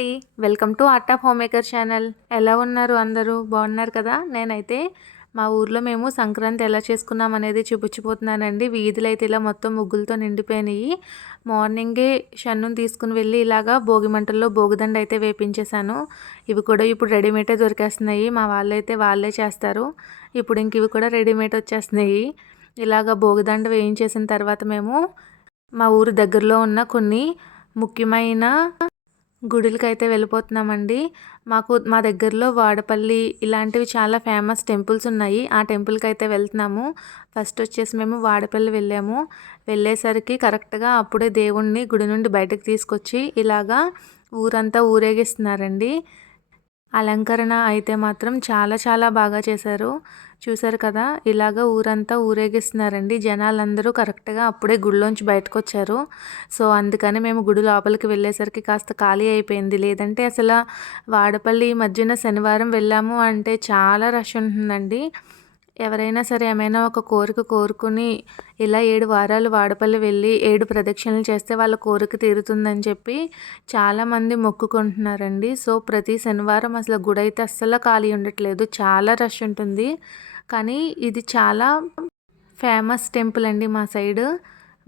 అండి. Welcome to Art of Home Maker channel. ఎలా ఉన్నారు అందరూ? బాగున్నారు కదా? నేనైతే మా ఊర్లో మేము సంక్రాంతి ఎలా చేసుకున్నాం అనేది చూపించిపోతున్నానండి వీధులు అయితే ఇలా మొత్తం ముగ్గులతో నిండిపోయినాయి. మార్నింగే షన్నుని తీసుకుని వెళ్ళి ఇలాగా భోగి మంటల్లో భోగిదండ అయితే వేపించేశాను. ఇవి కూడా ఇప్పుడు రెడీమేడే దొరికేస్తున్నాయి. మా వాళ్ళైతే వాళ్ళే చేస్తారు. ఇప్పుడు ఇంక ఇవి కూడా రెడీమేడ్ వచ్చేస్తున్నాయి. ఇలాగ భోగిదండ వేయించేసిన తర్వాత మేము మా ఊరు దగ్గరలో ఉన్న కొన్ని ముఖ్యమైన గుడులకి అయితే వెళ్ళిపోతున్నామండి. మాకు మా దగ్గరలో వాడపల్లి ఇలాంటివి చాలా ఫేమస్ టెంపుల్స్ ఉన్నాయి. ఆ టెంపుల్కి అయితే వెళ్తున్నాము. ఫస్ట్ వచ్చేసి మేము వాడపల్లి వెళ్ళాము. వెళ్ళేసరికి కరెక్ట్గా అప్పుడే దేవుణ్ణి గుడి నుండి బయటకు తీసుకొచ్చి ఇలాగా ఊరంతా ఊరేగిస్తున్నారండి. అలంకరణ అయితే మాత్రం చాలా చాలా బాగా చేశారు. చూసారు కదా ఇలాగ ఊరంతా ఊరేగిస్తున్నారండి. జనాలందరూ కరెక్ట్గా అప్పుడే గుడిలోంచి బయటకు వచ్చారు సో అందుకని మేము గుడి లోపలికి వెళ్ళేసరికి కాస్త ఖాళీ అయిపోయింది. లేదంటే అసలు వాడపల్లి మధ్యన శనివారం వెళ్ళాము అంటే చాలా రష్ ఉంటుందండి. ఎవరైనా సరే ఏమైనా ఒక కోరిక కోరుకుని ఇలా ఏడు వారాలు వాడపల్లి వెళ్ళి ఏడు ప్రదక్షిణలు చేస్తే వాళ్ళ కోరిక తీరుతుందని చెప్పి చాలామంది మొక్కుకుంటున్నారండి. సో ప్రతి శనివారం అసలు గుడి అయితే అస్సలు ఖాళీ ఉండట్లేదు. చాలా రష్ ఉంటుంది. కానీ ఇది చాలా ఫేమస్ టెంపుల్ అండి మా సైడు.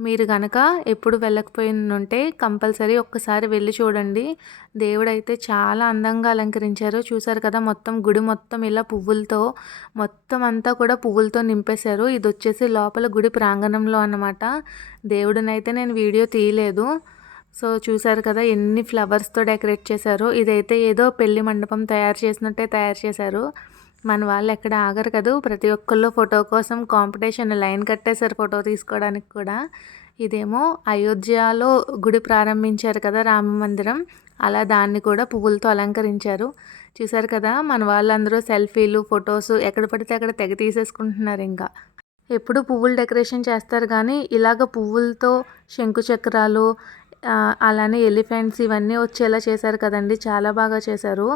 మీరు కనుక ఎప్పుడు వెళ్ళకపోయినుంటే కంపల్సరీ ఒక్కసారి వెళ్ళి చూడండి. దేవుడైతే చాలా అందంగా అలంకరించారు. చూసారు కదా మొత్తం గుడి మొత్తం ఇలా పువ్వులతో మొత్తం అంతా కూడా పువ్వులతో నింపేశారు. ఇది వచ్చేసి లోపల గుడి ప్రాంగణంలో అన్నమాట. దేవుడినైతే నేను వీడియో తీయలేదు. సో చూసారు కదా ఎన్ని ఫ్లవర్స్తో డెకరేట్ చేశారు. ఇదైతే ఏదో పెళ్ళి మండపం తయారు చేసినట్టే తయారు చేశారు. మన వాళ్ళు ఎక్కడ ఆగరు కదా. ప్రతి ఒక్కళ్ళు ఫోటో కోసం కాంపిటీషన్ లైన్ కట్టేశారు ఫోటో తీసుకోవడానికి కూడా. ఇదేమో అయోధ్యలో గుడి ప్రారంభించారు కదా రామ మందిరం. అలా దాన్ని కూడా పువ్వులతో అలంకరించారు. చూసారు కదా మన వాళ్ళందరూ సెల్ఫీలు ఫొటోస్ ఎక్కడ పడితే అక్కడ తెగ తీసేసుకుంటున్నారు ఇంకా. ఎప్పుడు పువ్వులు డెకరేషన్ చేస్తారు కానీ ఇలాగ పువ్వులతో శంకు చక్రాలు అలానే ఎలిఫెంట్స్ ఇవన్నీ వచ్చేలా చేశారు కదండి. చాలా బాగా చేశారు.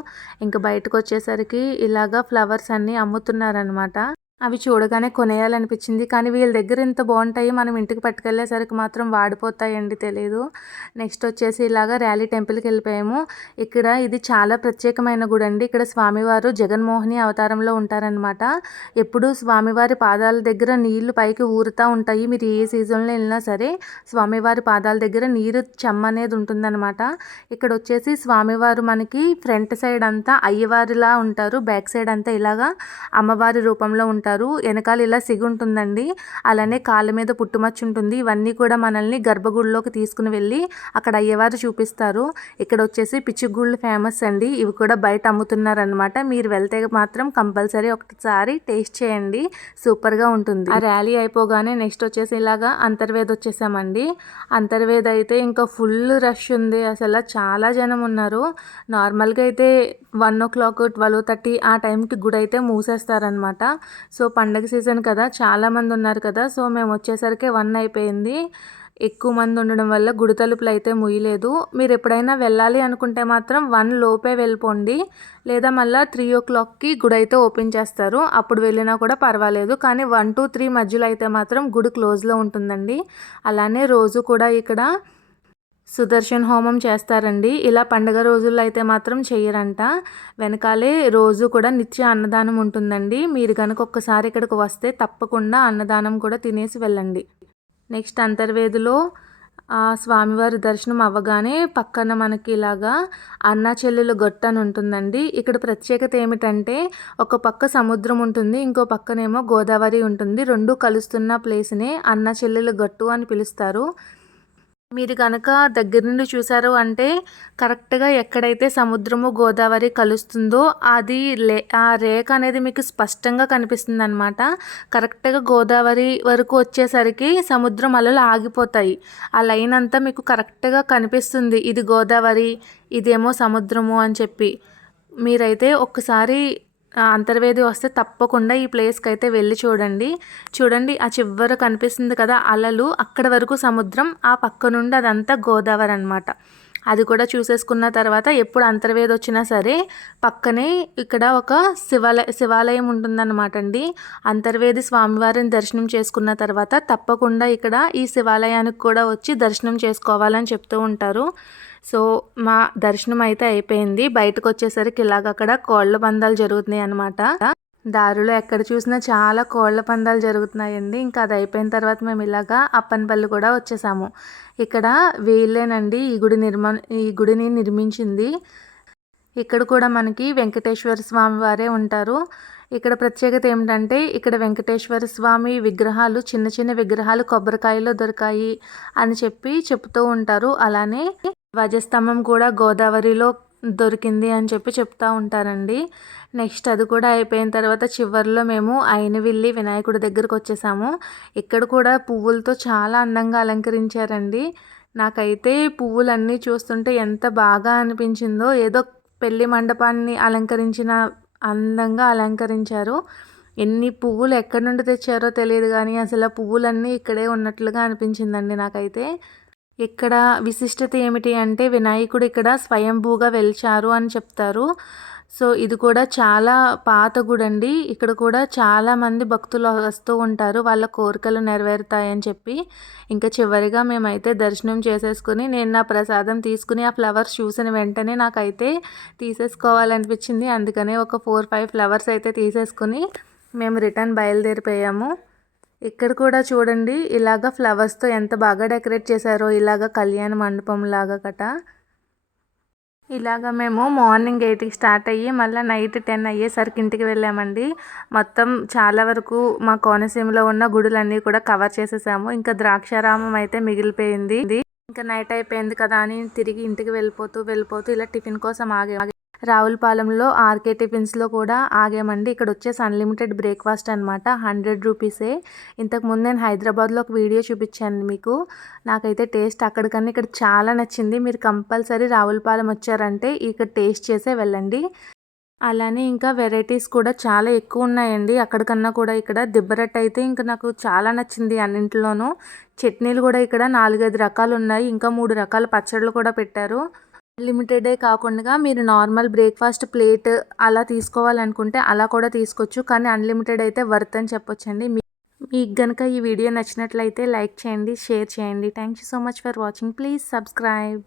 ఇంకా బయటకు వచ్చేసరికి ఇలాగ ఫ్లవర్స్ అన్నీ అమ్ముతున్నారనమాట అవి చూడగానే కొనేయాలనిపించింది. కానీ వీళ్ళ దగ్గర ఇంత బాగుంటాయి మనం ఇంటికి పట్టుకెళ్ళేసరికి మాత్రం వాడిపోతాయండి తెలియదు నెక్స్ట్ వచ్చేసి ఇలాగా ర్యాలీ టెంపుల్కి వెళ్ళిపోయాము. ఇక్కడ ఇది చాలా ప్రత్యేకమైన గుడి అండి. ఇక్కడ స్వామివారు జగన్మోహిని అవతారంలో ఉంటారనమాట ఎప్పుడు స్వామివారి పాదాల దగ్గర నీళ్ళు పైకి ఊరుతూ ఉంటాయి. మీరు ఏ సీజన్లో వెళ్ళినా సరే స్వామివారి పాదాల దగ్గర నీరు చెమ్మ అనేది ఉంటుందన్నమాట. ఇక్కడ వచ్చేసి స్వామివారు మనకి ఫ్రంట్ సైడ్ అంతా అయ్యవారిలా ఉంటారు. బ్యాక్ సైడ్ అంతా ఇలాగా అమ్మవారి రూపంలో ఉంటారు. అంటారు. వెనకాల ఇలా సిగుంటుందండి అలానే కాళ్ళ మీద పుట్టుమచ్చ ఉంటుంది. ఇవన్నీ కూడా మనల్ని గర్భగుడిలోకి తీసుకుని వెళ్ళి అక్కడ అయ్యేవారు చూపిస్తారు. ఇక్కడ వచ్చేసి పిచ్చిగుళ్ళు ఫేమస్ అండి. ఇవి కూడా బయట అమ్ముతున్నారనమాట మీరు వెళ్తే మాత్రం కంపల్సరీ ఒకసారి టేస్ట్ చేయండి. సూపర్గా ఉంటుంది. ఆ ర్యాలీ అయిపోగానే నెక్స్ట్ వచ్చేసి ఇలాగా అంతర్వేద వచ్చేసామండి. అంతర్వేద అయితే ఇంకా ఫుల్ రష్ ఉంది. అసలు చాలా జనం ఉన్నారు. నార్మల్గా అయితే one o'clock twelve thirty ఆ టైంకి గుడి అయితే మూసేస్తారనమాట సో పండగ సీజన్ కదా చాలామంది ఉన్నారు కదా సో మేము వచ్చేసరికి వన్ అయిపోయింది. ఎక్కువ మంది ఉండడం వల్ల గుడి తలుపులు అయితే ముయ్యలేదు మీరు ఎప్పుడైనా వెళ్ళాలి అనుకుంటే మాత్రం వన్ లోపే వెళ్ళిపోండి. లేదా మళ్ళీ త్రీ ఓ క్లాక్కి గుడి అయితే ఓపెన్ చేస్తారు. అప్పుడు వెళ్ళినా కూడా పర్వాలేదు. కానీ వన్ టు త్రీ మధ్యలో అయితే మాత్రం గుడి క్లోజ్లో ఉంటుందండి. అలానే రోజు కూడా ఇక్కడ సుదర్శన్ హోమం చేస్తారండి. ఇలా పండుగ రోజుల్లో అయితే మాత్రం చెయ్యరంట. వెనకాలే రోజు కూడా నిత్య అన్నదానం ఉంటుందండి. మీరు కనుక ఒక్కసారి ఇక్కడికి వస్తే తప్పకుండా అన్నదానం కూడా తినేసి వెళ్ళండి. నెక్స్ట్ అంతర్వేదిలో ఆ స్వామివారి దర్శనం అవ్వగానే పక్కన మనకి ఇలాగా అన్న చెల్లెలు గొట్ట అని ఉంటుందండి. ఇక్కడ ప్రత్యేకత ఏమిటంటే ఒక పక్క సముద్రం ఉంటుంది ఇంకో పక్కనేమో గోదావరి ఉంటుంది. రెండు కలుస్తున్న ప్లేస్నే అన్న చెల్లెలు గట్టు అని పిలుస్తారు. మీరు కనుక దగ్గర నుండి చూసారు అంటే కరెక్ట్గా ఎక్కడైతే సముద్రము గోదావరి కలుస్తుందో అది లే ఆ రేఖ అనేది మీకు స్పష్టంగా కనిపిస్తుంది అనమాట కరెక్ట్గా గోదావరి వరకు వచ్చేసరికి సముద్రం అలలు ఆగిపోతాయి. ఆ లైన్ అంతా మీకు కరెక్ట్గా కనిపిస్తుంది. ఇది గోదావరి ఇదేమో సముద్రము అని చెప్పి. మీరైతే ఒక్కసారి అంతర్వేది వస్తే తప్పకుండా ఈ ప్లేస్కి అయితే వెళ్ళి చూడండి. చూడండి ఆ చివర కనిపిస్తుంది కదా అలలు అక్కడ వరకు సముద్రం ఆ పక్క నుండి అదంతా గోదావరి అనమాట అది కూడా చూసేసుకున్న తర్వాత ఎప్పుడు అంతర్వేది వచ్చినా సరే పక్కనే ఇక్కడ ఒక శివాలయ శివాలయం ఉంటుందన్నమాట అండి అంతర్వేది స్వామివారిని దర్శనం చేసుకున్న తర్వాత తప్పకుండా ఇక్కడ ఈ శివాలయానికి కూడా వచ్చి దర్శనం చేసుకోవాలని చెప్తూ ఉంటారు. సో మా దర్శనం అయితే అయిపోయింది. బయటకు వచ్చేసరికి ఇలాగ అక్కడ కోళ్ళ పందాలు జరుగుతున్నాయి అనమాట దారిలో ఎక్కడ చూసినా చాలా కోళ్ళ పందాలు జరుగుతున్నాయండి. ఇంకా అది అయిపోయిన తర్వాత మేము ఇలాగా అప్పనపల్లి కూడా వచ్చేసాము. ఇక్కడ వీళ్ళేనండి ఈ గుడి నిర్మా ఈ గుడిని నిర్మించింది. ఇక్కడ కూడా మనకి వెంకటేశ్వర స్వామి వారే ఉంటారు. ఇక్కడ ప్రత్యేకత ఏమిటంటే ఇక్కడ వెంకటేశ్వర స్వామి విగ్రహాలు చిన్న చిన్న విగ్రహాలు కొబ్బరికాయలో దొరికాయి అని చెప్పి చెప్తూ ఉంటారు. అలానే ధ్వజస్తంభం కూడా గోదావరిలో దొరికింది అని చెప్పి చెప్తూ ఉంటారండి. నెక్స్ట్ అది కూడా అయిపోయిన తర్వాత చివరిలో మేము అయినవిల్లి వినాయకుడి దగ్గరకు వచ్చేసాము. ఇక్కడ కూడా పువ్వులతో చాలా అందంగా అలంకరించారండి. నాకైతే పువ్వులన్నీ చూస్తుంటే ఎంత బాగా అనిపించిందో ఏదో పెళ్ళి మండపాన్ని అలంకరించిన అందంగా అలంకరించారు. ఎన్ని పువ్వులు ఎక్కడి నుండి తెచ్చారో తెలియదు కానీ అసలు ఆ పువ్వులన్నీ ఇక్కడే ఉన్నట్లుగా అనిపించిందండి నాకైతే. ఇక్కడ విశిష్టత ఏమిటి అంటే వినాయకుడు ఇక్కడ స్వయంభూగా వెలిచారు అని చెప్తారు. సో ఇది కూడా చాలా పాత గుడి అండి ఇక్కడ కూడా చాలామంది భక్తులు వస్తూ ఉంటారు. వాళ్ళ కోరికలు నెరవేరుతాయని చెప్పి. ఇంకా చివరిగా మేమైతే దర్శనం చేసేసుకుని నేను నా ప్రసాదం తీసుకుని ఆ ఫ్లవర్స్ చూసిన వెంటనే నాకైతే తీసేసుకోవాలనిపించింది. అందుకనే ఒక ఫోర్ ఫైవ్ ఫ్లవర్స్ అయితే తీసేసుకుని మేము రిటర్న్ బయలుదేరిపోయాము. ఇక్కడ కూడా చూడండి ఇలాగ ఫ్లవర్స్తో ఎంత బాగా డెకరేట్ చేశారో ఇలాగ కళ్యాణ మండపం లాగా కట. ఇలాగ మేము మార్నింగ్ ఎయిట్కి స్టార్ట్ అయ్యి మళ్ళీ నైట్ టెన్ అయ్యేసరికి ఇంటికి వెళ్ళామండి. మొత్తం చాలా వరకు మా కోనసీమలో ఉన్న గుడులన్నీ కూడా కవర్ చేసేసాము. ఇంకా ద్రాక్షారామం అయితే మిగిలిపోయింది. ఇంకా నైట్ అయిపోయింది కదా అని తిరిగి ఇంటికి వెళ్ళిపోతూ వెళ్ళిపోతూ ఇలా టిఫిన్ కోసం ఆగే రావులపాలెంలో ఆర్కే టిఫిన్స్లో కూడా ఆగామండి. ఇక్కడ వచ్చేసి అన్లిమిటెడ్ బ్రేక్ఫాస్ట్ అనమాట హండ్రెడ్ రూపీసే. ఇంతకుముందు నేను హైదరాబాద్లో ఒక వీడియో చూపించాను మీకు. నాకైతే టేస్ట్ అక్కడికన్నా ఇక్కడ చాలా నచ్చింది. మీరు కంపల్సరీ రావులపాలెం వచ్చారంటే ఇక్కడ టేస్ట్ చేసే వెళ్ళండి. అలానే ఇంకా వెరైటీస్ కూడా చాలా ఎక్కువ ఉన్నాయండి. అక్కడికన్నా కూడా ఇక్కడ దిబ్బరట్ అయితే ఇంకా నాకు చాలా నచ్చింది అన్నింటిలోనూ. చట్నీలు కూడా ఇక్కడ నాలుగైదు రకాలు ఉన్నాయి. ఇంకా మూడు రకాల పచ్చళ్ళు కూడా పెట్టారు. లిమిటెడే కాకుండా మీరు నార్మల్ బ్రేక్ఫాస్ట్ ప్లేట్ అలా తీసుకోవాలనుకుంటే అలా కూడా తీసుకోవచ్చు. కానీ అన్లిమిటెడ్ అయితే వర్త్ అని చెప్పొచ్చండి. మీకు కనుక ఈ వీడియో నచ్చినట్లయితే లైక్ చేయండి షేర్ చేయండి. Thank you so much for watching. Please subscribe.